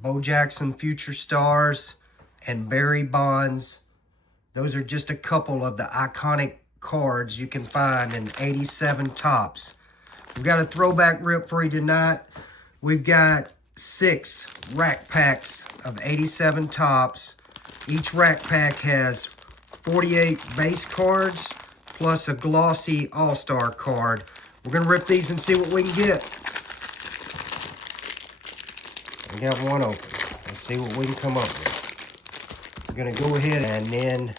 Bo Jackson Future Stars, and Barry Bonds. Those are just a couple of the iconic cards you can find in 87 Topps. We've got a throwback rip for you tonight. We've got 6 rack packs of 87 Topps. Each rack pack has 48 base cards plus a glossy all-star card. We're going to rip these and see what we can get. We got one open. Let's see what we can come up with. We're going to go ahead and then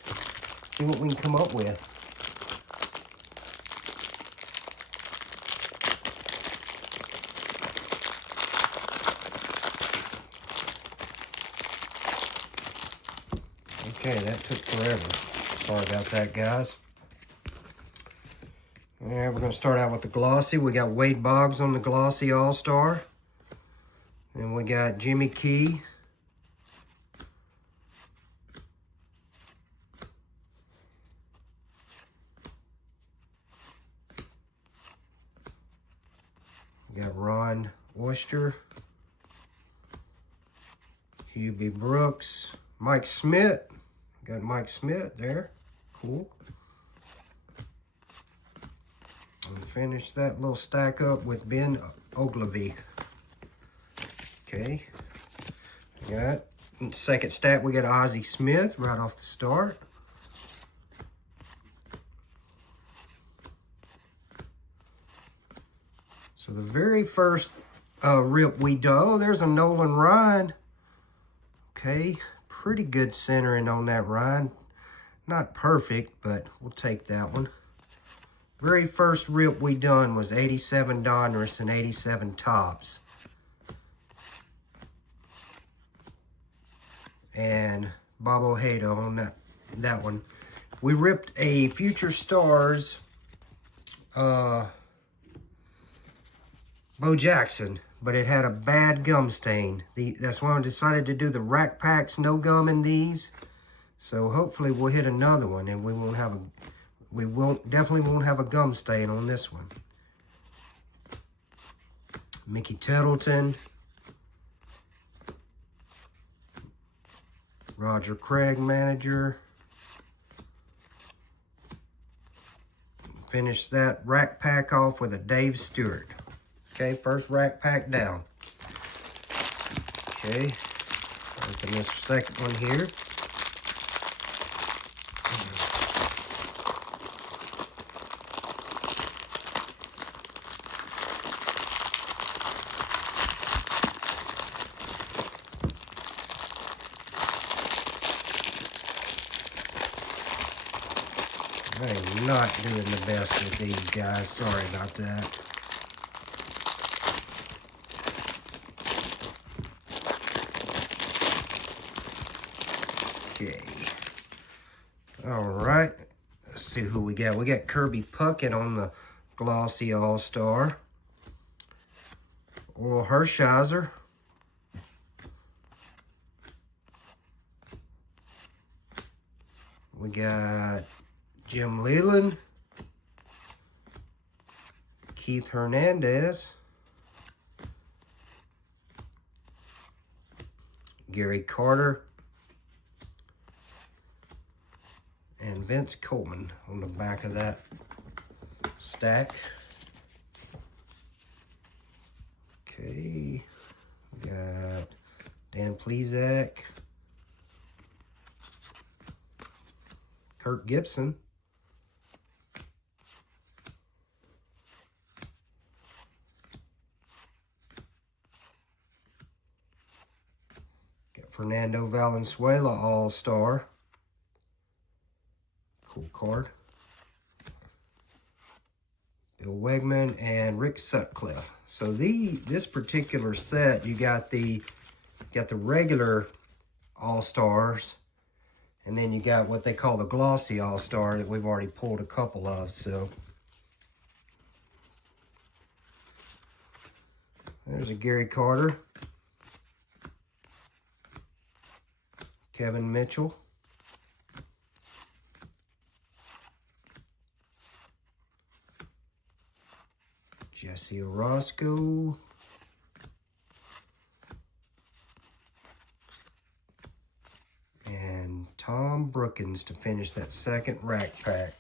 see what we can come up with. Okay, that took forever. Sorry about that, guys. Yeah, we're going to start out with the glossy. We got Wade Boggs on the glossy all-star. And we got Jimmy Key. We got Ron Oyster. Hubie Brooks. Mike Schmidt. Got Mike Schmidt there. Cool. And finish that little stack up with Ben Ogilvy. Okay. Got second stack, we got Ozzie Smith right off the start. So the very first rip we do, oh, there's a Nolan Ryan. Okay. Pretty good centering on that Ryan. Not perfect, but we'll take that one. Very first rip we done was 87 Donruss and 87 Topps. And Bob Ojeda on that one. We ripped a Future Stars Bo Jackson, but it had a bad gum stain. That's why I decided to do the rack packs, no gum in these. So hopefully we'll hit another one and we definitely won't have a gum stain on this one. Mickey Tettleton. Roger Craig manager. Finish that rack pack off with a Dave Stewart. Okay, first rack pack down. Okay, open this second one here. I am not doing the best with these guys. Sorry about that. Okay. All right. Let's see who we got. We got Kirby Puckett on the glossy all-star. Oral Hershiser. We got Jim Leland. Keith Hernandez. Gary Carter. And Vince Coleman on the back of that stack. Okay. We got Dan Plesac. Kirk Gibson. Got Fernando Valenzuela All-Star. Cool card. Bill Wegman and Rick Sutcliffe. So this particular set, you got the regular All-Stars, and then you got what they call the glossy all-star that we've already pulled a couple of. So there's a Gary Carter, Kevin Mitchell, Jesse Orozco, Tom Brookins to finish that second rack pack.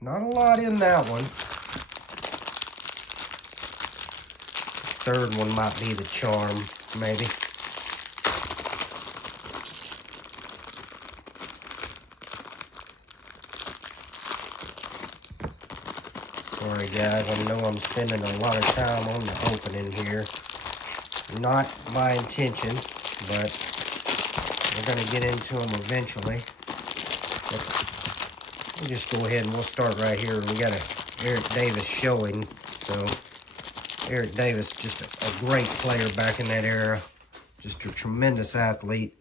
Not a lot in that one. Third one might be the charm, maybe. Sorry guys, I know I'm spending a lot of time on the opening here. Not my intention, but we're going to get into them eventually. We'll just go ahead and we'll start right here. We got a Eric Davis showing. So Eric Davis, just a great player back in that era. Just a tremendous athlete.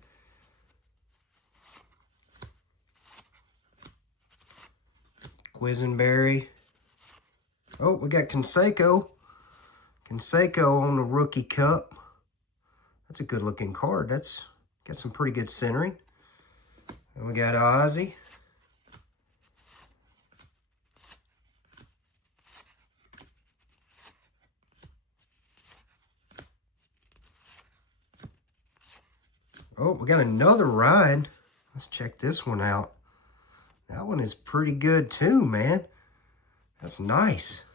Quisenberry. Oh, we got Canseco. Canseco on the rookie cup. That's a good looking card. That's got some pretty good centering. And we got Ozzy. Oh, we got another Ryan. Let's check this one out. That one is pretty good too, man. That's nice.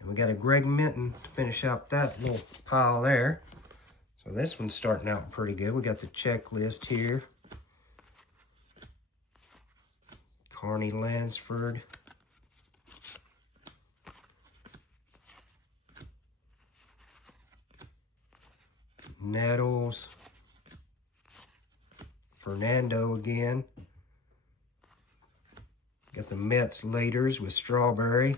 And we got a Greg Minton to finish out that little pile there. So this one's starting out pretty good. We got the checklist here. Carney Lansford. Nettles. Fernando again. Got the Mets leaders with Strawberry.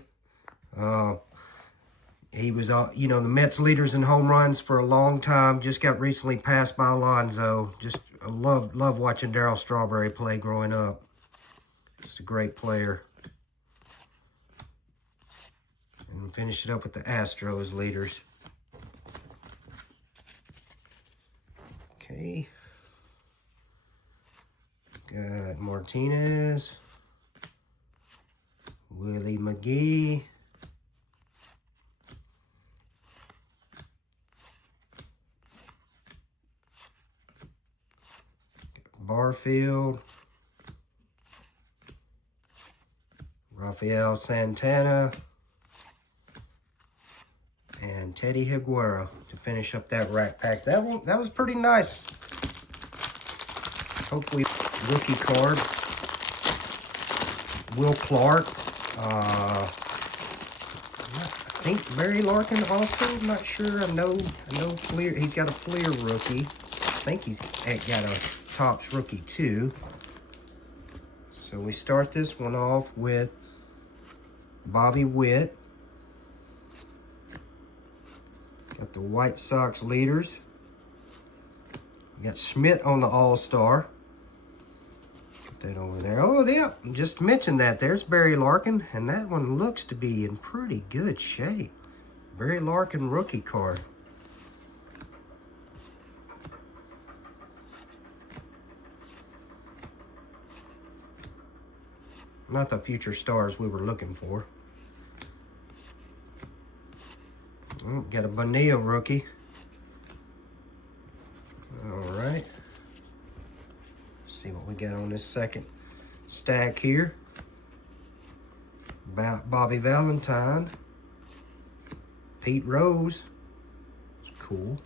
He was, you know, the Mets leaders in home runs for a long time. Just got recently passed by Alonso. Just I love watching Darryl Strawberry play growing up. Just a great player. And we'll finish it up with the Astros leaders. Okay. Got Martinez. Willie McGee. Barfield. Rafael Santana. And Teddy Higuera to finish up that rack pack. That was pretty nice. Hopefully, rookie card. Will Clark. I think Barry Larkin also. I'm not sure. I know Fleer. He's got a Fleer rookie. I think he's got a Topps rookie too. So we start this one off with Bobby Witt. Got the White Sox leaders. We got Schmidt on the All-Star. Put that over there. Oh, yeah, just mentioned that. There's Barry Larkin, and that one looks to be in pretty good shape. Barry Larkin rookie card. Not the future stars we were looking for. Oh, got a Bonilla rookie. All right. See what we got on this second stack here. Bobby Valentine. Pete Rose. It's cool.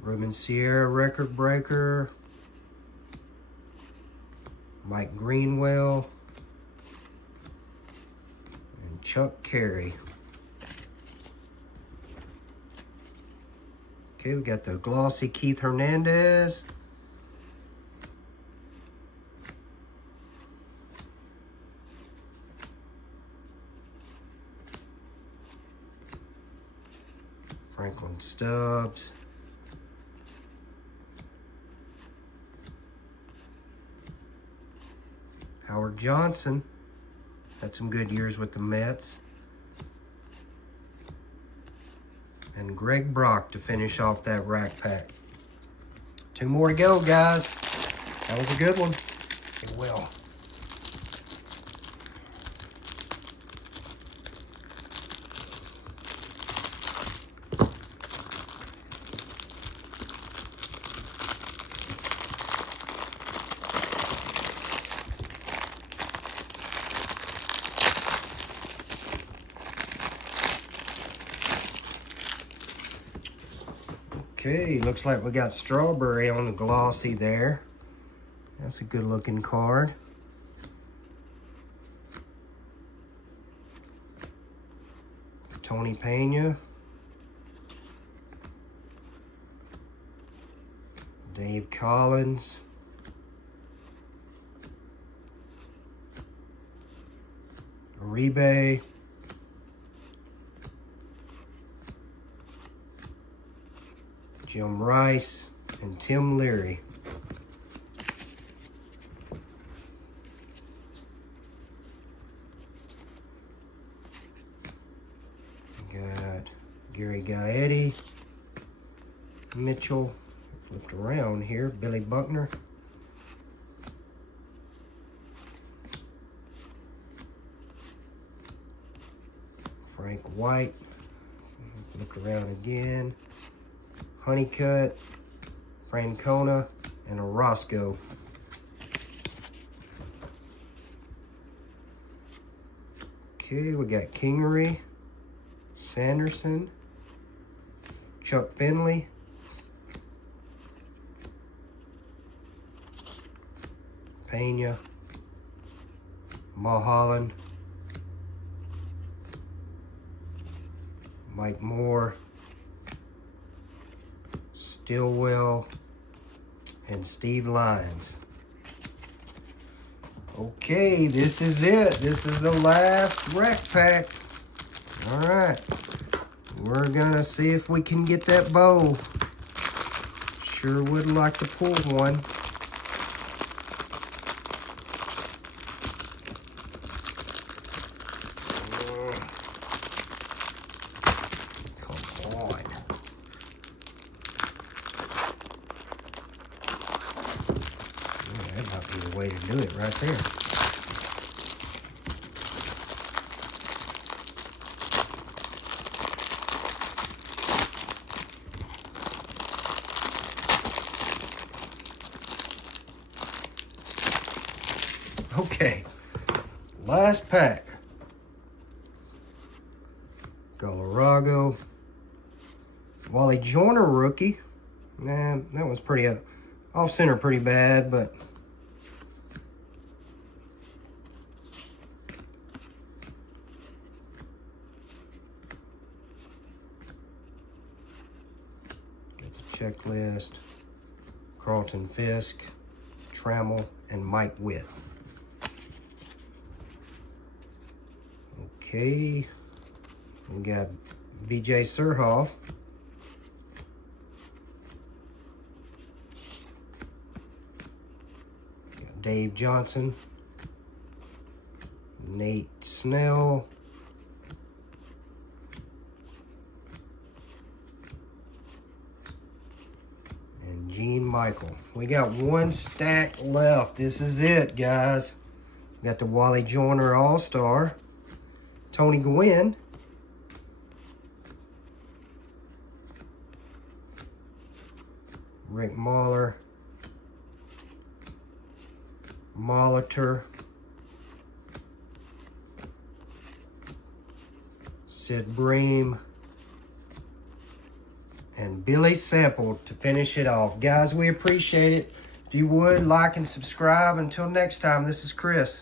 Ruben Sierra record breaker. Mike Greenwell. And Chuck Carey. Okay, we got the glossy Keith Hernandez. Franklin Stubbs. Howard Johnson. Had some good years with the Mets. And Greg Brock to finish off that rack pack. 2 more to go, guys. That was a good one. It will. Okay, looks like we got Strawberry on the Glossy there. That's a good looking card. Tony Pena. Dave Collins. Uribe. Jim Rice and Tim Leary. Got Gary Gaetti, Mitchell, flipped around here, Billy Buckner. Frank White, look around again. Honeycutt, Francona, and a Roscoe. Okay, we got Kingery, Sanderson, Chuck Finley, Pena, Mulholland, Mike Moore, Stillwell, and Steve Lyons. Okay, this is it. This is the last rec pack. All right, we're gonna see if we can get that bow. Sure would like to pull one. Come on. Yeah, that might be the way to do it right there. Okay, last pack. Galarrago. Wally Joyner rookie. Nah, that was pretty off center pretty bad, but got the checklist. Carlton Fisk, Trammell, and Mike Witt. Okay, we got BJ Surhoff. Got Dave Johnson, Nate Snell, and Gene Michael. We got one stack left. This is it, guys. We got the Wally Joyner All-Star. Tony Gwynn, Rick Mahler, Molitor, Sid Bream, and Billy Sample to finish it off. Guys, we appreciate it. If you would, like and subscribe. Until next time, this is Chris.